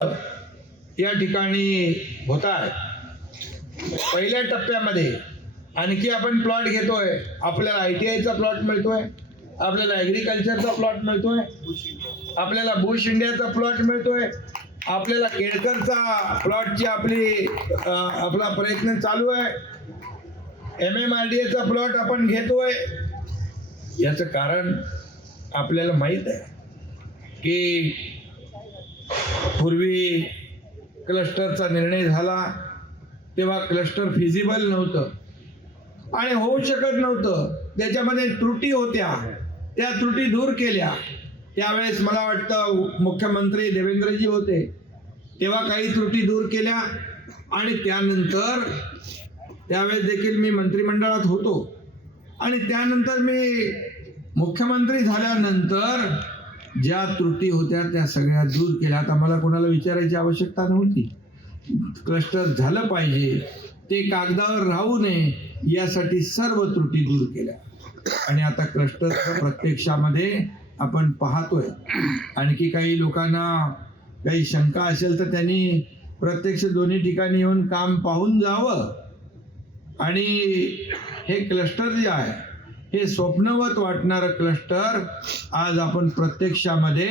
या ठिकाणी होत आहे पहिल्या टप्प्यामध्ये आणखी आपण प्लॉट घेतोय. आपल्याला आय टी आयचा प्लॉट मिळतोय. आपल्याला ॲग्रिकल्चरचा प्लॉट मिळतोय. आपल्याला बुश इंडियाचा प्लॉट मिळतोय. आपल्याला केळकरचा प्लॉटची आपली आपला प्रयत्न चालू आहे. एम एम आर डी एचा प्लॉट आपण घेतोय. याचं कारण आपल्याला माहीत आहे की पूर्वी क्लस्टरचा निर्णय झाला तेव्हा क्लस्टर फिजिबल नव्हतं. आणि होऊ शकत नव्हतं. त्याच्यामध्ये त्रुटी होत्या. त्या त्रुटी दूर केल्या. त्यावेळेस मला वाटतं मुख्यमंत्री देवेंद्रजी होते. तेव्हा काही त्रुटी दूर केल्या. आणि त्यानंतर त्यावेळेस देखील मी मंत्रिमंडळात होतो. आणि त्यानंतर मी मुख्यमंत्री झाल्यानंतर ज्या त्रुटी होत्या त्या सगळ्या दूर केल्या. आता मला कोणाला विचारायची आवश्यकता नव्हती. क्लस्टर झालं पाहिजे. ते कागदावर राहू नये यासाठी सर्व त्रुटी दूर केल्या. आणि आता क्लस्टर प्रत्यक्षामध्ये आपण पाहतोय. आणखी काही लोकांना काही शंका असेल तर त्यांनी प्रत्यक्ष दोन्ही ठिकाणी येऊन काम पाहून जावं. आणि हे क्लस्टर जे आहे हे स्वप्नवत वाटणारं क्लस्टर आज आपण प्रत्यक्षामध्ये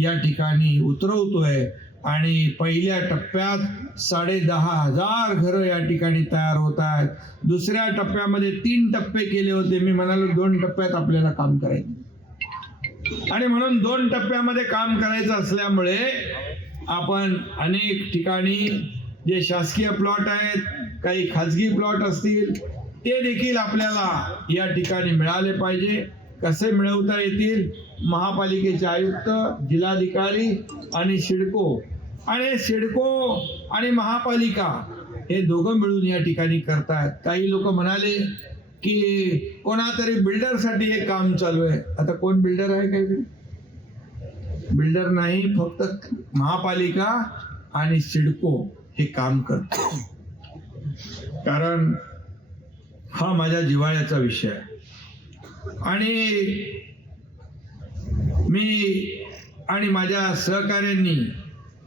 या ठिकाणी उतरवतोय. आणि पहिल्या टप्प्यात साडे दहा हजार घरं या ठिकाणी तयार होत आहेत. दुसऱ्या टप्प्यामध्ये तीन टप्पे केले होते. मी म्हणालो दोन टप्प्यात आपल्याला काम करायचं. आणि म्हणून दोन टप्प्यामध्ये काम करायचं असल्यामुळे आपण अनेक ठिकाणी जे शासकीय प्लॉट आहेत काही खाजगी प्लॉट असतील ते देखील आपल्याला या ठिकाणी मिळाले पाहिजे. कसे मिळवता येतील? महापालिकेचे आयुक्त जिल्हाधिकारी आणि सिडको आणि सिडको आणि महापालिका हे दोघं मिळून या ठिकाणी करतायत. काही लोक म्हणाले की कोणातरी बिल्डरसाठी हे काम चालू आहे. आता कोण बिल्डर आहे काही बिल्डर नाही फक्त महापालिका आणि सिडको हे काम करतो कारण हा माझ्या जिव्हाळ्याचा विषय आहे. आणि मी आणि माझ्या सहकाऱ्यांनी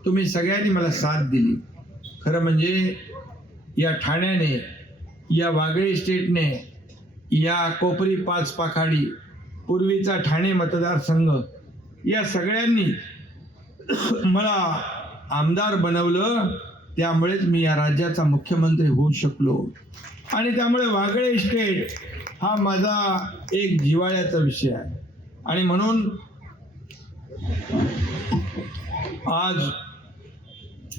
तुम्ही सगळ्यांनी मला साथ दिली. खरं म्हणजे या ठाण्याने या वागळे स्टेटने या कोपरी पाच पाखाडी पूर्वीचा ठाणे मतदारसंघ या सगळ्यांनी मला आमदार बनवलं. त्यामुळेच मी या राज्याचा मुख्यमंत्री होऊ शकलो. आणि त्यामुळे वागळे स्टेट हा माझा एक जिव्हाळ्याचा विषय आहे. आणि म्हणून आज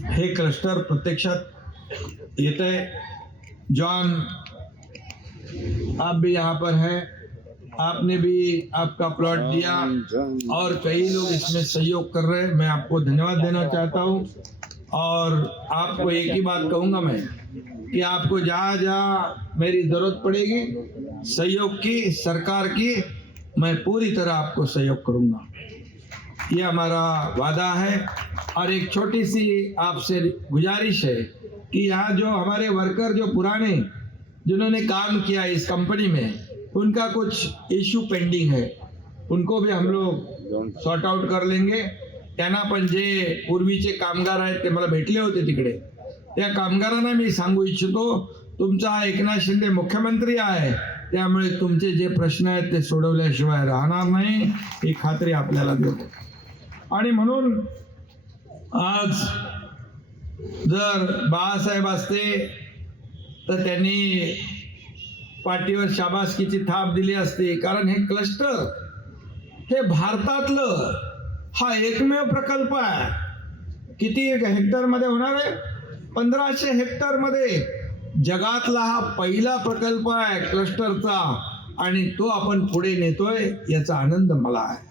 हे क्लस्टर प्रत्यक्षात येत है जॉन आप भी यहाँ पर हैं. आपने भी आपका प्लॉट दिया. और कई लोग इसमें सहयोग कर रहे हैं. मैं आपको धन्यवाद देना चाहता हूँ. और आपको एक ही बात कहूँगा मैं कि आपको जहाँ जहाँ मेरी ज़रूरत पड़ेगी, सहयोग की, सरकार की, मैं पूरी तरह आपको सहयोग करूँगा। ये हमारा वादा है और एक छोटी सी आपसे गुजारिश है कि यहाँ जो हमारे वर्कर जो पुराने, जिन्होंने काम किया इस कंपनी में, उनका कुछ इश्यू पेंडिंग है। उनको भी हम लोग सॉर्ट आउट कर लेंगे। त्यांना पण जे पूर्वीचे कामगार आहेत ते मला भेटले होते तिकडे. त्या कामगारांना मी सांगू इच्छितो तुमचा एकनाथ शिंदे मुख्यमंत्री आहे त्यामुळे तुमचे जे प्रश्न आहेत ते सोडवल्याशिवाय राहणार नाही ही खात्री आपल्याला देतो. आणि म्हणून आज जर बाळासाहेब असते तर त्यांनी पाठीवर शाबासकीची थाप दिली असती कारण हे क्लस्टर हे भारतातलं हा एकमेव प्रकल्प आहे. किती हेक्टरमध्ये होणार आहे? पंधराशे हेक्टरमध्ये जगातला हा पहिला प्रकल्प आहे क्लस्टरचा आणि तो आपण पुढे नेतोय याचा आनंद मला आहे.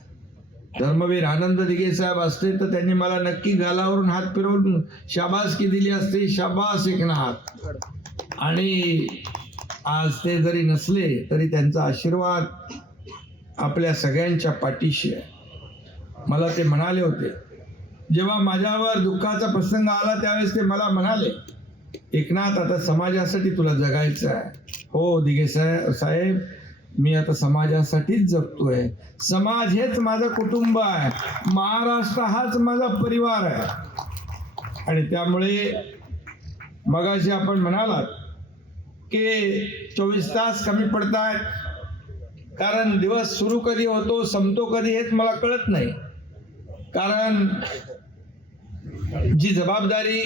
धर्मवीर आनंद दिघे साहेब असते तर त्यांनी मला नक्की गालावरून हात फिरवून शाबासकी दिली असते. शाबास एकनाथ. आणि आज ते जरी नसले तरी त्यांचा आशीर्वाद आपल्या सगळ्यांच्या पाठीशी आहे. मला ते म्हणाले होते. जेव्हा माझ्यावर दुःखाचा प्रसंग आला त्यावेळेस ते मला म्हणाले एकनाथ आता समाजासाठी तुला जगायचं आहे. हो दिघे साहेब साहेब मी आता समाजासाठीच जगतोय. समाज हेच माझं कुटुंब आहे. महाराष्ट्र हाच माझा परिवार आहे. आणि त्यामुळे मगाशी आपण म्हणालात की चोवीस तास कमी पडतायत. कारण दिवस सुरू कधी होतो संपतो कधी हेच मला कळत नाही. कारण जी जबाबदारी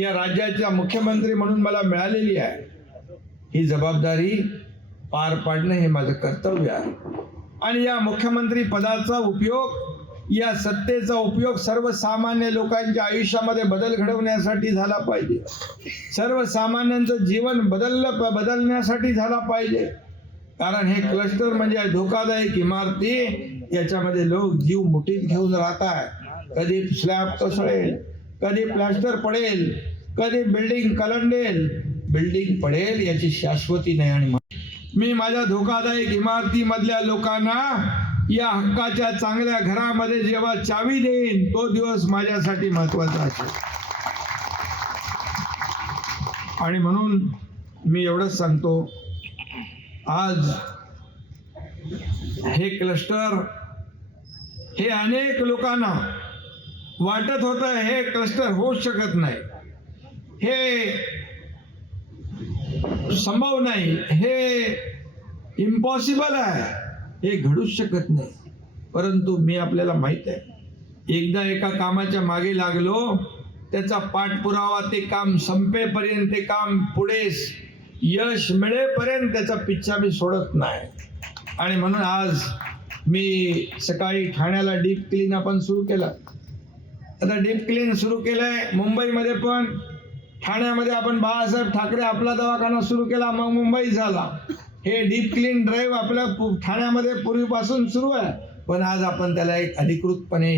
या राज्याच्या मुख्यमंत्री म्हणून मला मिळालेली आहे ही जबाबदारी पार पाडणं हे माझं कर्तव्य आहे. आणि या मुख्यमंत्री पदाचा उपयोग या सत्तेचा उपयोग सर्वसामान्य लोकांच्या आयुष्यामध्ये बदल घडवण्यासाठी झाला पाहिजे. सर्वसामान्यांचं जीवन बदललं बदलण्यासाठी झाला पाहिजे. कारण हे क्लस्टर म्हणजे धोकादायक इमारती याच्यामध्ये लोक जीव मुठीत घेऊन राहतात. कधी स्लॅब कोसळेल कधी प्लॅस्टर पडेल कधी बिल्डिंग कलंडेल. बिल्डिंग पडेल याची शाश्वती नाही आणि मी माझ्या धोकादायक इमारतीमधल्या लोकांना या हक्काच्या चांगल्या घरामध्ये जेव्हा चावी देईन तो दिवस माझ्यासाठी महत्त्वाचा असेल. आणि म्हणून मी एवढंच सांगतो आज हे क्लस्टर हे अनेक लोकांना वाटत होतं हे क्लस्टर होऊ शकत नाही. हे संभव नाही. हे इम्पॉसिबल आहे. हे घडूच शकत नाही. परंतु मी आपल्याला माहीत आहे एकदा एका कामाच्या मागे लागलो त्याचा पाठपुरावा ते काम संपेपर्यंत ते काम पुढे यश मिळेपर्यंत त्याचा पिच्छा मी सोडत नाही. आणि म्हणून आज मी सकाळी ठाण्याला डीप क्लीन आपण सुरू केलं. आता डीप क्लीन सुरू केलंय मुंबईमध्ये पण. ठाण्यामध्ये आपण बाळासाहेब ठाकरे आपला दवाखाना सुरू केला मग मुंबई झाला. हे डीप क्लीन ड्राईव्ह आपल्या ठाण्यामध्ये पूर्वीपासून सुरू आहे. पण आज आपण त्याला एक अधिकृतपणे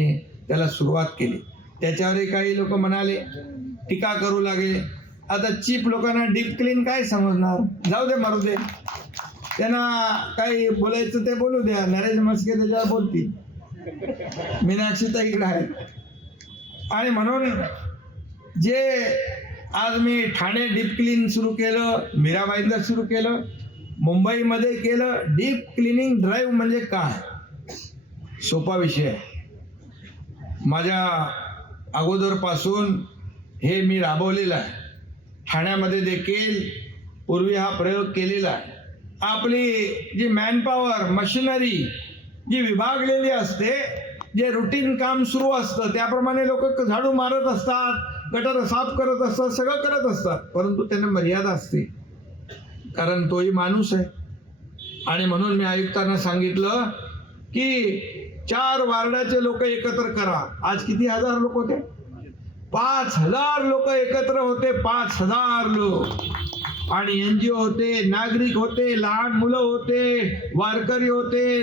त्याला सुरुवात केली. त्याच्यावरही काही लोक म्हणाले टीका करू लागले आता चीप लोकांना डीप क्लीन काय समजणार? जाऊ दे मारू दे त्यांना काही बोलायचं ते बोलू द्या. नरेश म्हस्के त्याच्यावर बोलतील. मीनाक्षी तर इकडे आहे आणि म्हणून जे आज मी ठाणे डीप क्लीन सुरू केलं मीराबाईंदा सुरू केलं मुंबईमध्ये केलं डीप क्लिनिंग ड्राईव्ह म्हणजे काय? सोपा विषय. माझ्या अगोदरपासून हे मी राबवलेलं आहे. ठाण्यामध्ये देखील पूर्वी हा प्रयोग केलेला आहे. आपली जी मॅनपॉवर मशिनरी जी विभागलेली असते जे रुटीन काम सुरू असतं त्याप्रमाणे लोक झाडू मारत असतात गटर साफ करत असतात सगळं करत असतात. परंतु त्यांना मर्यादा असते. कारण तोही माणूस आहे. आणि म्हणून मी आयुक्तांना सांगितलं की चार वार्डाचे लोक एकत्र करा. आज किती हजार लोक होते? पाच हजार लोक एकत्र होते पाच हजार लोक. आणि एन जी ओ होते नागरिक होते लहान मुलं होते वारकरी होते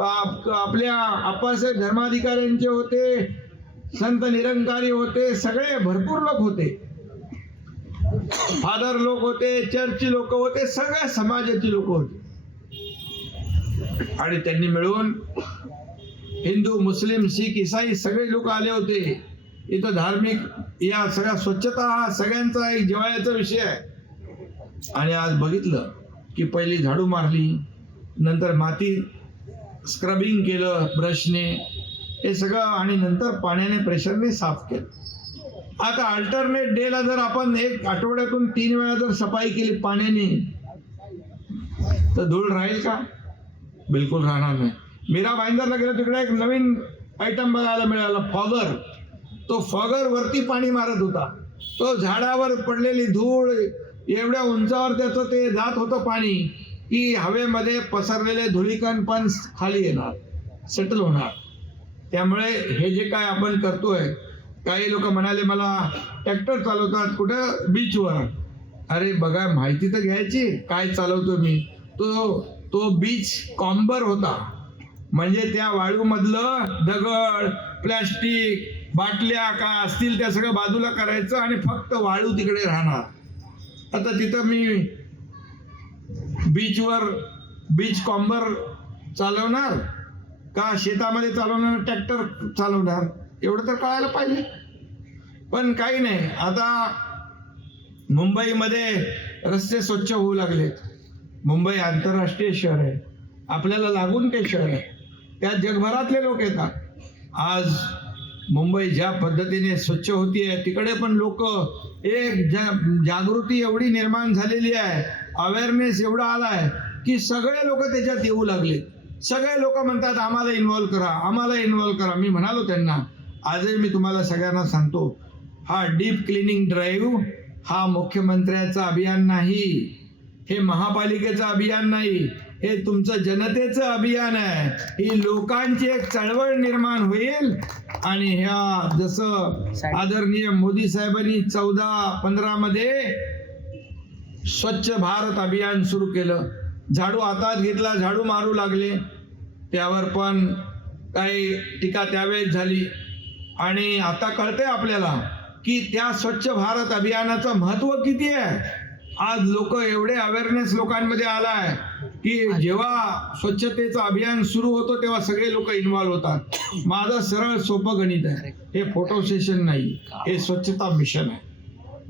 आप- आपल्या आप्पासाहेब धर्माधिकाऱ्यांचे होते संत निरंकारी होते सगळे भरपूर लोक होते. फादर लोक होते चर्चची लोक होते सगळ्या समाजाची लोक होते. आणि त्यांनी मिळून हिंदू मुस्लिम शीख इसाई सगळे लोक आले होते. इथं धार्मिक या सगळ्या स्वच्छता हा सगळ्यांचा एक जिवाळ्याचा विषय आहे. आणि आज बघितलं की पहिली झाडू मारली नंतर माती स्क्रबिंग केलं ब्रशने हे सगळं आणि नंतर पाण्याने प्रेशरने साफ केलं. आता अल्टरनेट डेला जर आपण एक आठवड्यातून तीन वेळा जर सफाई केली पाण्याने तर धूळ राहील का? बिलकुल राहणार नाही. मीरा भाईंदरला गेलं तिकडे एक नवीन आयटम बघायला मिळाला फॉगर तो फॉगर वरती पाणी मारत होता. तो झाडावर पडलेली धूळ एवढ्या उंचावर त्याचं ते जात होतं पाणी की हवेमध्ये पसरलेले धुळीकण पण खाली येणार सेटल होणार. त्यामुळे हे जे काय आपण करतोय काही लोक म्हणाले मला ट्रॅक्टर चालवतात कुठं? बीचवर. अरे बघा माहिती तर घ्यायची काय चालवतो मी? तो तो बीच कॉम्बर होता. म्हणजे त्या वाळूमधलं दगड प्लॅस्टिक बाटल्या काय असतील त्या सगळं बाजूला करायचं आणि फक्त वाळू तिकडे राहणार. आता तिथं मी बीचवर बीच कॉम्बर चालवणार? का शेतामध्ये चालवणार ट्रॅक्टर चालवणार? एवढं तर कळायला पाहिजे. पण काही नाही. आता मुंबईमध्ये रस्ते स्वच्छ होऊ लागलेत. मुंबई आंतरराष्ट्रीय शहर आहे. आपल्याला लागून ते शहर आहे. त्यात जगभरातले लोक येतात. आज मुंबई ज्या पद्धतीने स्वच्छ होतीये तिकडे पण लोक एक जा जागृती एवढी निर्माण झालेली आहे अवेअरनेस एवढा आलाय की सगळे लोक त्याच्यात येऊ लागले. सगळे लोक म्हणतात आम्हाला इन्व्हॉल्व करा आम्हाला इन्व्हॉल्व करा. मी म्हणालो त्यांना आजही मी तुम्हाला सगळ्यांना सांगतो हा डीप क्लिनिंग ड्राईव्ह हा मुख्यमंत्र्याचा अभियान नाही. हे महापालिकेचं अभियान नाही हे तुमचं जनतेचं अभियान आहे. ही लोकांची एक चळवळ निर्माण होईल. आणि ह्या जसं आदरणीय मोदी साहेबांनी चौदा पंधरा मध्ये स्वच्छ भारत अभियान सुरू केलं. झाडू हातात घेतला झाडू मारू लागले. त्यावर पण काही टीका त्यावेळेस झाली. आणि आता कळतंय आपल्याला की त्या स्वच्छ भारत अभियानाचं महत्त्व किती आहे? आज लोक एवढे अवेअरनेस लोकांमध्ये आलाय की जेव्हा स्वच्छतेचं अभियान सुरू होतं तेव्हा सगळे लोक इन्व्हॉल्व्ह होतात. माझं सरळ सोपं गणित आहे. हे फोटो सेशन नाही. हे स्वच्छता मिशन आहे.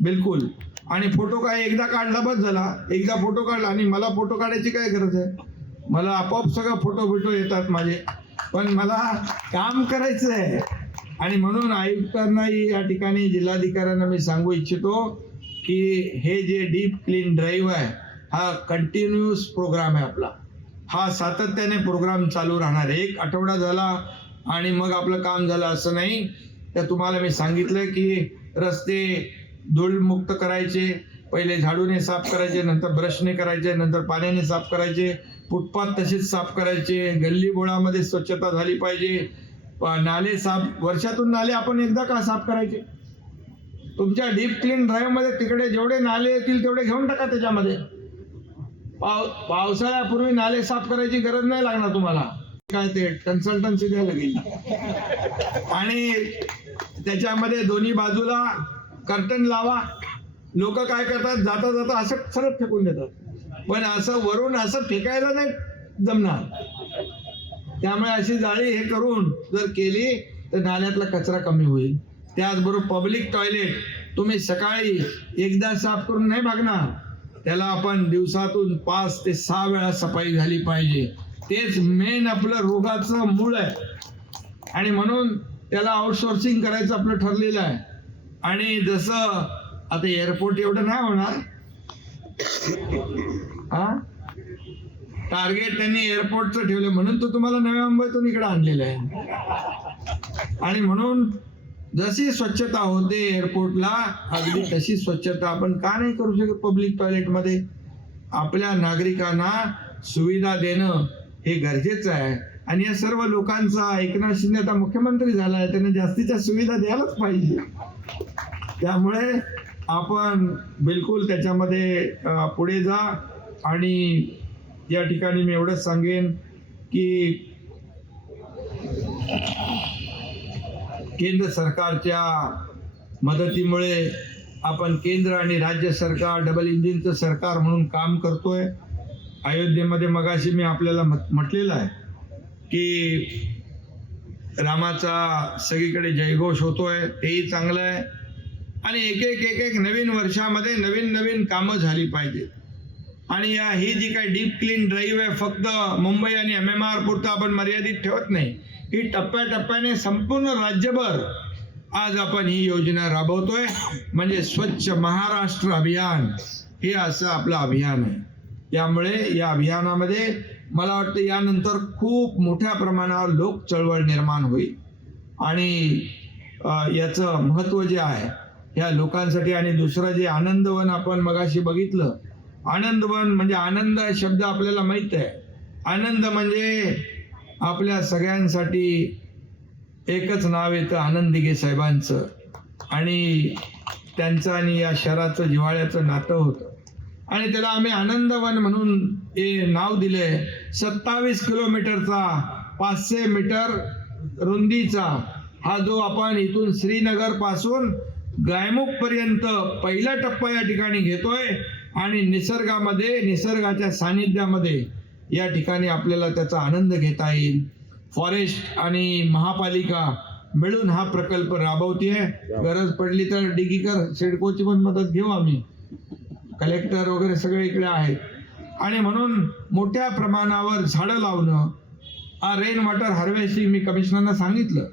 बिलकुल. आणि फोटो काय एकदा काढला बस झाला. एकदा फोटो काढला आणि मला फोटो काढायची काय गरज आहे? मला आपोआप सगळं फोटो बिटो येतात माझे. पण मला काम करायचं आहे आणि म्हणून आयुक्तांनाही या ठिकाणी जिल्हाधिकाऱ्यांना मी सांगू इच्छितो की हे जे डीप क्लीन ड्राईव्ह आहे हा कंटिन्युअस प्रोग्राम आहे आपला. हा सातत्याने प्रोग्राम चालू राहणार आहे. एक आठवडा झाला आणि मग आपलं काम झालं असं नाही. तर तुम्हाला मी सांगितलं की रस्ते धूळमुक्त करायचे पहिले झाडूने साफ करायचे नंतर ब्रशने करायचे नंतर पाण्याने साफ करायचे फुटपाथ तसेच साफ करायचे गल्ली बोळामध्ये स्वच्छता झाली पाहिजे. नाले साफ वर्षातून नाले आपण एकदा का साफ करायचे? तुमच्या डीप क्लीन ड्राईव्हमध्ये तिकडे जेवढे नाले येतील तेवढे घेऊन टाका त्याच्यामध्ये. पाव पावसाळ्यापूर्वी नाले साफ करायची गरज नाही लागणार तुम्हाला. काय ते कन्सल्टन्सी द्यायला लागेल. आणि त्याच्यामध्ये दोन्ही बाजूला कर्टन लावा. लोक काय करतात? जाता जाता असं सरळ फेकून देतात. पण असं वरून असं फेकायला नाही जमणार. त्यामुळे अशी जाळी हे करून जर केली तर नाल्यातला कचरा कमी होईल. त्याचबरोबर पब्लिक टॉयलेट तुम्ही सकाळी एकदा साफ करून नाही बघणार. त्याला आपण दिवसातून पाच ते सहा वेळा सफाई झाली पाहिजे. तेच मेन आपलं रोगाचं मूळ आहे. आणि म्हणून त्याला आउटसोर्सिंग करायचं आपलं ठरलेलं आहे. आणि जसं आता एअरपोर्ट एवढं नाही होणार. हा? टार्गेट त्यांनी एअरपोर्टचं ठेवलं. म्हणून तो तुम्हाला नव्या मुंबईतून इकडे आणलेलं आहे. आणि म्हणून जशी स्वच्छता होते एअरपोर्टला अगदी तशी स्वच्छता आपण का नाही करू शकत पब्लिक टॉयलेटमध्ये आपल्या नागरिकांना सुविधा देणं हे गरजेचं आहे. आणि या सर्व लोकांचा एकनाथ शिंदे आता मुख्यमंत्री झाला आहे. त्यांना जास्तीच्या सुविधा द्यायलाच पाहिजे. त्यामुळे आपण बिलकुल त्याच्यामध्ये पुढे जा आणि या ठिकाणी मी एवढंच सांगेन की केंद्र सरकारच्या मदतीमुळे आपण केंद्र आणि राज्य सरकार डबल इंजिनचं सरकार म्हणून काम करतोय. अयोध्येमध्ये मगाशी मी आपल्याला म्हटलेलं आहे की रामाचा सगळीकडे जयघोष होतोय तेही चांगलं आहे. आणि एक एक एक एक नवीन वर्षामध्ये नवीन नवीन कामं झाली पाहिजेत. आणि या ही जी काही डीप क्लीन ड्राईव्ह आहे फक्त मुंबई आणि एम एम आर पुरतं आपण मर्यादित ठेवत नाही. ही टप्प्याटप्प्याने संपूर्ण राज्यभर आज आपण ही योजना राबवतोय. म्हणजे स्वच्छ महाराष्ट्र अभियान हे असं आपलं अभियान आहे. त्यामुळे या अभियानामध्ये मला वाटतं यानंतर खूप मोठ्या प्रमाणावर लोक चळवळ निर्माण होईल. आणि याचं महत्त्व जे आहे ह्या लोकांसाठी आणि दुसरं जे आनंदवन आपण मगाशी बघितलं आनंदवन म्हणजे आनंद शब्द आपल्याला माहीत आहे. आनंद म्हणजे आपल्या सगळ्यांसाठी एकच नाव येतं आनंदिगे साहेबांचं. आणि त्यांचं आणि या शहराचं जिव्हाळ्याचं नातं होतं. आणि त्याला आम्ही आनंदवन म्हणून हे नाव दिले सत्तावीस किलोमीटरचा पाचशे मीटर रुंदीचा हा जो आपण इथून श्रीनगरपासून गायमुखपर्यंत पर्यंत पहिला टप्पा या ठिकाणी घेतोय. आणि निसर्गामध्ये निसर्गाच्या सानिध्यामध्ये या ठिकाणी आपल्याला त्याचा आनंद घेता येईल. फॉरेस्ट आणि महापालिका मिळून हा प्रकल्प राबवतीये. गरज पडली तर डिगीकर सिडकोची पण मदत घेऊ आम्ही. कलेक्टर वगैरे सगळे इकडे आहेत. आणि म्हणून मोठ्या प्रमाणावर झाडं लावणं रेन वॉटर हार्वेस्टिंग मी कमिशनरना सांगितलं.